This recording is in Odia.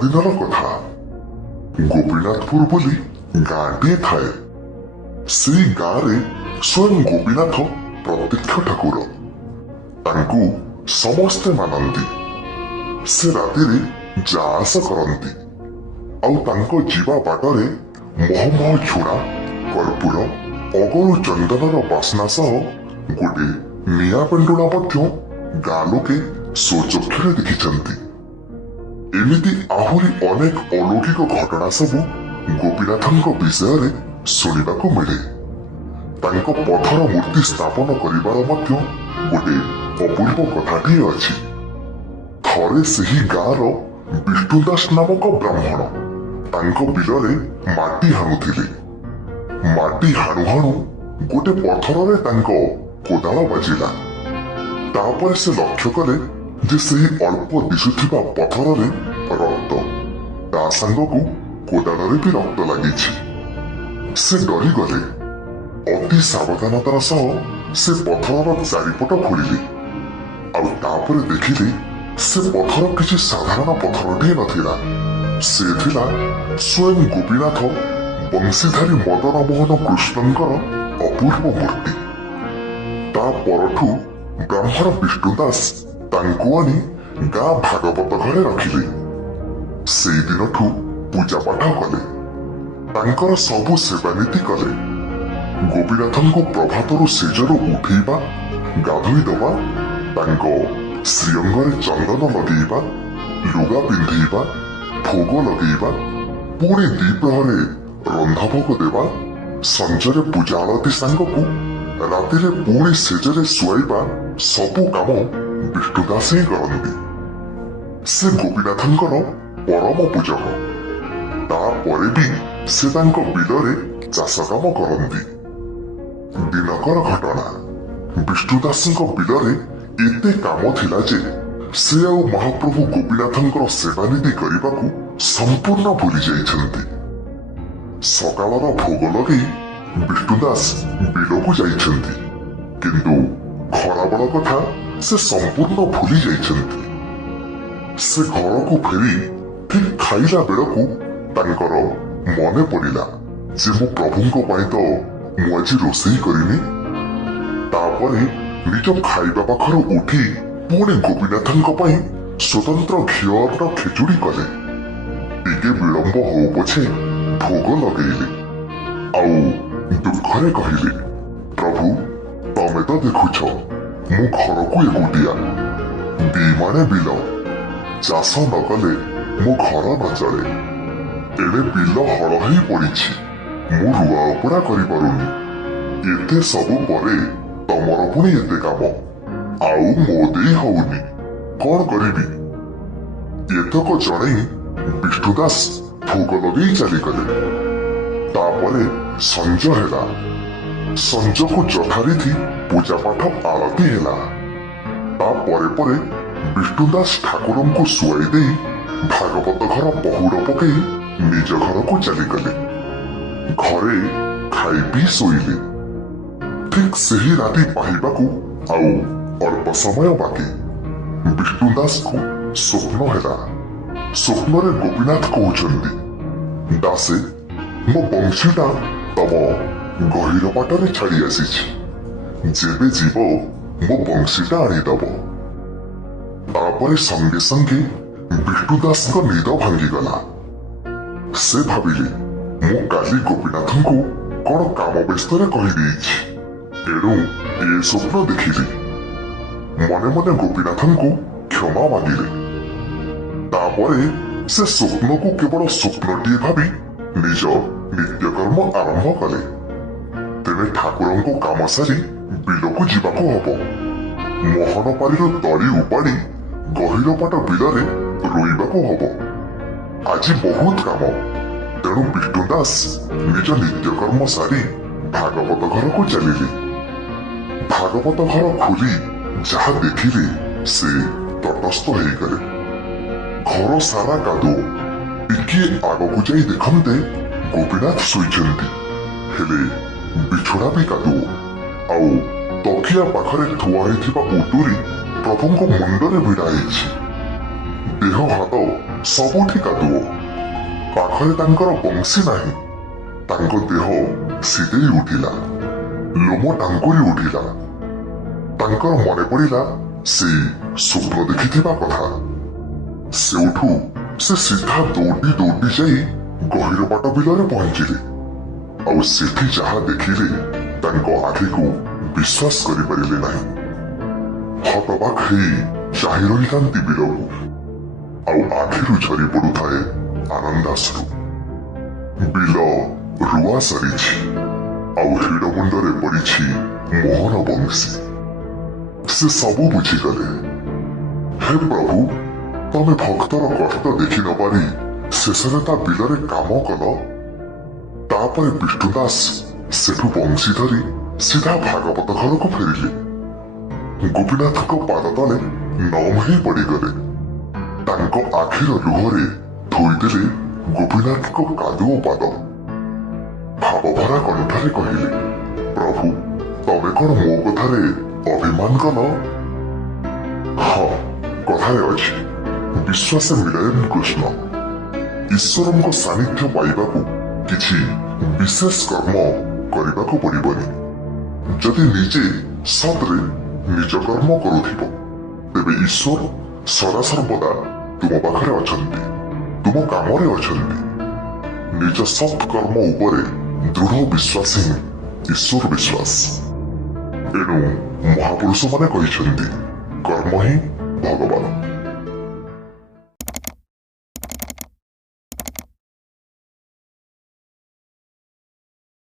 ଦିନର କଥା। ଗୋପୀନାଥପୁର ବୋଲି ଗାଁଟିଏ ଥାଏ। ସେଇ ଗାଁରେ ସ୍ୱୟଂ ଗୋପୀନାଥ ପ୍ରତ୍ୟକ୍ଷ ଠାକୁର। ତାଙ୍କୁ ସମସ୍ତେ ମାନନ୍ତି। ସେ ରାତିରେ ଯା ଆସ କରନ୍ତି। ଆଉ ତାଙ୍କ ଯିବା ବାଟରେ ମହମହ ଛୁଣା, କର୍ପୂର, ଅଗରୁ ଚନ୍ଦନର ବାସ୍ନା ସହ ଗୋଟେ ନିଆଁ ପେଣ୍ଡୁଳା ମଧ୍ୟ ଗାଁ ଲୋକେ ସ୍ୱଚକ୍ଷୁରେ ଦେଖିଛନ୍ତି। ଏମିତି ଆହୁରି ଅନେକ ଅଲୌକିକ ଘଟଣା ସବୁ ଗୋପୀନାଥଙ୍କ ବିଷୟରେ ଶୁଣିବାକୁ ମିଳେ। ତାଙ୍କ ପଥର ମୂର୍ତ୍ତି ସ୍ଥାପନ କରିବାର ମଧ୍ୟ ଗୋଟେ ଅପୂର୍ବ କଥାଟିଏ ଅଛି। ଥରେ ସେହି ଗାଁର ବିଷ୍ଣୁ ଦାସ ନାମକ ବ୍ରାହ୍ମଣ ତାଙ୍କ ବିଲରେ ମାଟି ହାଣୁଥିଲେ। ମାଟି ହାଣୁ ହାଣୁ ଗୋଟେ ପଥରରେ ତାଙ୍କ କୋଦାଳ ବାଜିଲା। ତାପରେ ସେ ଲକ୍ଷ୍ୟ କଲେ ଯେ ସେହି ଅଳ୍ପ ଦିଶୁଥିବା ପଥରରେ ରକ୍ତ, ତା ସାଙ୍ଗକୁ କୋଦାଳରେ ବି ରକ୍ତ ଲାଗିଛି। ସେ ଡରିଗଲେ। ଅତି ସାବଧାନତାର ସହ ସେ ପଥରର ଚାରିପଟ ଖୋଳିଲେ। ଆଉ ତାପରେ ଦେଖିଲେ ସେ ପଥର କିଛି ସାଧାରଣ ପଥରଟିଏ ନଥିଲା। ସେ ଥିଲା ସ୍ୱୟଂ ଗୋପୀନାଥ ବଂଶୀଧାରୀ ମଦନ ମୋହନ କୃଷ୍ଣଙ୍କର ଅପୂର୍ବ ମୂର୍ତ୍ତି। ତା ପରଠୁ ବ୍ରାହ୍ମଣ ବିଷ୍ଣୁ ଦାସ ତାଙ୍କୁ ଆଣି ଗାଁ ଭାଗବତ ଘରେ ରଖିଲେ। ସେଇଦିନଠୁ ପୂଜାପାଠ କଲେ। ତାଙ୍କର ସବୁ ସେବାନୀତି କଲେ। ଗୋପୀନାଥଙ୍କୁ ପ୍ରଭାତରୁ ସେଜରୁ ଉଠେଇବା, ଗାଧୋଇ ଦେବା, ତାଙ୍କ ଶ୍ରୀଅଙ୍ଗରେ ଚନ୍ଦନ ଲଗେଇବା, ଲୁଗା ପିନ୍ଧେଇବା, ଭୋଗ ଲଗେଇବା, ପୁଣି ଦ୍ୱିପ୍ରହରେ ରନ୍ଧାଭୋଗ ଦେବା, ସଞ୍ଜରେ ପୂଜା ଆଳତି ସାଙ୍ଗକୁ ରାତିରେ ପୁଣି ସେଜରେ ଶୁଆଇବା, ସବୁ କାମ ବିଷ୍ଣୁ ଦାସ ହିଁ କରନ୍ତି। ସେ ଗୋପୀନାଥଙ୍କର ପରମ ପୂଜକ। ତାପରେ ବି ସେ ତାଙ୍କ ବିଲରେ ଚାଷ କାମ କରନ୍ତି। ଦିନକର ଘଟଣା, ବିଷ୍ଣୁ ଦାସଙ୍କ ବିଲରେ ଏତେ କାମ ଥିଲା ଯେ ସେ ଆଉ ମହାପ୍ରଭୁ ଗୋପୀନାଥଙ୍କର ସେବାନୀତି କରିବାକୁ ସମ୍ପୂର୍ଣ୍ଣ ଭୁଲି ଯାଇଛନ୍ତି। ସକାଳର ଭୋଗ ଲଗେଇ ବିଷ୍ଣୁ ଦାସ ବିଲକୁ ଯାଇଛନ୍ତି, କିନ୍ତୁ ଖରାବେଳ କଥା ସେ ସମ୍ପୂର୍ଣ୍ଣ ଭୁଲି ଯାଇଛନ୍ତି। ସେ ଘରକୁ ଫେରି ଠିକ୍ ଖାଇଲା ବେଳକୁ ତାଙ୍କର ମନେ ପଡ଼ିଲା ଯେ ମୋ ପ୍ରଭୁଙ୍କ ପାଇଁ ତ ମୁଁ ଆଜି ରୋଷେଇ କରିନି। ତାପରେ ନିଜ ଖାଇବା ପାଖରୁ ଉଠି ପୁଣି ଗୋପୀନାଥଙ୍କ ପାଇଁ ସ୍ୱତନ୍ତ୍ର ଘିଅର ଖେଚୁଡ଼ି କଲେ। ଟିକେ ବିଳମ୍ବ ହଉ ପଛେ ଭୋଗ ଲଗେଇଲେ। ଆଉ ଦୁଃଖରେ କହିଲେ, ପ୍ରଭୁ ତମେ ତ ଦେଖୁଛ ମୁଁ ଘରକୁ ଏକୁଟିଆ। ଦିମାଣେ ବିଲ, ଚାଷ ନ କଲେ ମୋ ଘର ନ ଚଳେ। ଏଣେ ବିଲ ହଳ ହେଇ ପଡ଼ିଛି, ମୁଁ ରୁଆ ଉପଡ଼ା କରିପାରୁନି। ଏତେ ସବୁ ପରେ ତମର ପୁଣି ଏତେ କାମ, ଆଉ ମୋ ଦେଇ ହଉନି, କଣ କରିବି? ଏତକ ଜଣେଇ ବିଷ୍ଣୁ ଦାସ ଭୋଗ ଲଗେଇ ଚାଲିଗଲେ। ତାପରେ ସଞ୍ଜ ହେଲା। ସଞ୍ଜକୁ ଯଥାରୀତି ପୂଜାପାଠ ଆଳତି ହେଲା। ତାପରେ ପରେ ବିଷ୍ଣୁ ଦାସ ଠାକୁରଙ୍କୁ ଶୁଆଇ ଦେଇ ଭାଗବତ ଘର ପହୁଡ଼ ପକେଇ ନିଜ ଘରକୁ ଚାଲିଗଲେ। ଘରେ ଖାଇ ପିଇ ଶୋଇଲେ। ଠିକ୍ ସେହି ରାତି ପାହିବାକୁ ଆଉ ଅଳ୍ପ ସମୟ ବାକି। ବିଷ୍ଣୁ ଦାସଙ୍କୁ ସ୍ୱପ୍ନ ହେଲା। ସ୍ୱପ୍ନରେ ଗୋପୀନାଥ କହୁଛନ୍ତି, ଦାସେ ମୋ ବଂଶୀଟା ତମ ଗହୀର ପାଟରେ ଛାଡ଼ି ଆସିଛି। ଯେବେ ଯିବ ମୋ ବଂଶୀଟା ଆଣିଦବ। ତାପରେ ସଙ୍ଗେ ସଙ୍ଗେ ବିଷ୍ଣୁ ଦାସଙ୍କ ନିଦ ଭାଙ୍ଗିଗଲା। ସେ ଭାବିଲେ ମୁଁ କାଲି ଗୋପୀନାଥଙ୍କୁ କଣ କାମ ବ୍ୟସ୍ତରେ କହିଦେଇଛି, ଏଣୁ ଏ ସ୍ୱପ୍ନ ଦେଖିଲି। ମନେ ମନେ ଗୋପୀନାଥଙ୍କୁ କ୍ଷମା ମାଗିଲେ। ତାପରେ ସେ ସ୍ୱପ୍ନକୁ କେବଳ ସ୍ୱପ୍ନଟିଏ ଭାବି ନିଜ ନିତ୍ୟକର୍ମ ଆରମ୍ଭ କଲେ। ତେବେ ଠାକୁରଙ୍କ କାମ ସାରି ବିଲକୁ ଯିବାକୁ ହବ। ମୋହନପାରିରୁ ତଳି ଉପାଡ଼ି ଗହୀରପାଟ ବିଲରେ ରୋଇବାକୁ ହବ। ଆଜି ବହୁତ କାମ। ତେଣୁ ବିଷ୍ଣୁ ଦାସ ନିଜ ନିତ୍ୟକର୍ମ ସାରି ଭାଗବତ ଘରକୁ ଚାଲିଲେ। ଭାଗବତ ଘର ଖୋଲି ଯାହା ଦେଖିଲେ ସେ ତଟସ୍ଥ ହେଇଗଲେ। ଘର ସାରା କାଦୁଅ। ଟିକିଏ ଆଗକୁ ଯାଇ ଦେଖନ୍ତେ ଗୋପୀନାଥ ଶୋଇଛନ୍ତି, ହେଲେ ବିଛଣା ବି କାଦୁଅ। ଆଉ ତକିଆ ପାଖରେ ଥୁଆ ହେଇଥିବା ଉତୁରି ପ୍ରଭୁଙ୍କ ମୁଣ୍ଡରେ ଭିଡ଼ା ହେଇଛି। ଦେହ ହାତ ସବୁଠି କାଦୁଅ। ପାଖରେ ତାଙ୍କର ବଂଶୀ ନାହିଁ। ତାଙ୍କ ଦେହ ସିଧେଇ ଉଠିଲା, ଲୋମ ଟାଙ୍କୁରି ଉଠିଲା। ତାଙ୍କର ମନେ ପଡ଼ିଲା ସେଇ ସ୍ୱପ୍ନ ଦେଖିଥିବା କଥା। ସେଉଠୁ ସେ ସିଧା ଦୌଡ଼ି ଦୌଡ଼ି ଯାଇ ଗହିରପାଟ ବିଲରେ ପହଞ୍ଚିଲେ। ଆଉ ସେଠି ଯାହା ଦେଖିଲେ ତାଙ୍କ ଆଖିକୁ ବିଶ୍ୱାସ କରିପାରିଲେ ନାହିଁ। ହତବାକ୍ ହେଇ ଚାହିଁ ରହିଥାନ୍ତି ବିଲକୁ, ଆଉ ଆଖିରୁ ଝରି ପଡୁଥାଏ ଆନନ୍ଦାଶ୍ରୁ। ବିଲ ରୁଆ ସରିଛି, ଆଉ ହିଡ଼ ମୁଣ୍ଡରେ ପଡ଼ିଛି ମୋହନ ବଂଶୀ। ସେ ସବୁ ବୁଝିଗଲେ। ହେ ପ୍ରଭୁ, ତମେ ଭକ୍ତର କଷ୍ଟ ଦେଖି ନ ପାରି ଶେଷରେ ତା ବିଲରେ କାମ କଲ। ତାପରେ ବିଷ୍ଣୁ ଦାସ ସେଠୁ ବଂଶୀ ଧରି ସିଧା ଭାଗବତ ଘରକୁ ଫେରିଲେ। ଗୋପୀନାଥଙ୍କ ପାଦ ତଳେ ନମ ହେଇ ପଡ଼ିଗଲେ। ତାଙ୍କ ଆଖିର ଲୁହରେ ଧୋଇଦେଲେ ଗୋପୀନାଥଙ୍କ କାଦୁଅ ପାଦ। ଭାବଭରା କଣ୍ଠରେ କହିଲେ, ପ୍ରଭୁ, ତମେ କଣ ମୋ କଥାରେ ଅଭିମାନ କଲ? ହଁ, କଥାରେ ଅଛି, ବିଶ୍ୱାସ ମିଳୟନ୍ କୃଷ୍ଣ। ଈଶ୍ୱରଙ୍କ ସାନ୍ନିଧ୍ୟ ପାଇବାକୁ କିଛି ବିଶେଷ କର୍ମ କରିବାକୁ ପଡ଼ିବନି। ଯଦି ନିଜେ ସତରେ ନିଜ କର୍ମ କରୁଥିବ, ତେବେ ଈଶ୍ୱର ସଦାସର୍ବଦା ତୁମ ପାଖରେ ଅଛନ୍ତି, ତୁମ କାମରେ ଅଛନ୍ତି। ନିଜ ସତ୍ କର୍ମ ଉପରେ ଦୃଢ଼ ବିଶ୍ୱାସ ହିଁ ଈଶ୍ୱର ବିଶ୍ୱାସ। ଏଣୁ ମହାପୁରୁଷମାନେ କହିଛନ୍ତି, କର୍ମ ହିଁ ଭଗବାନ।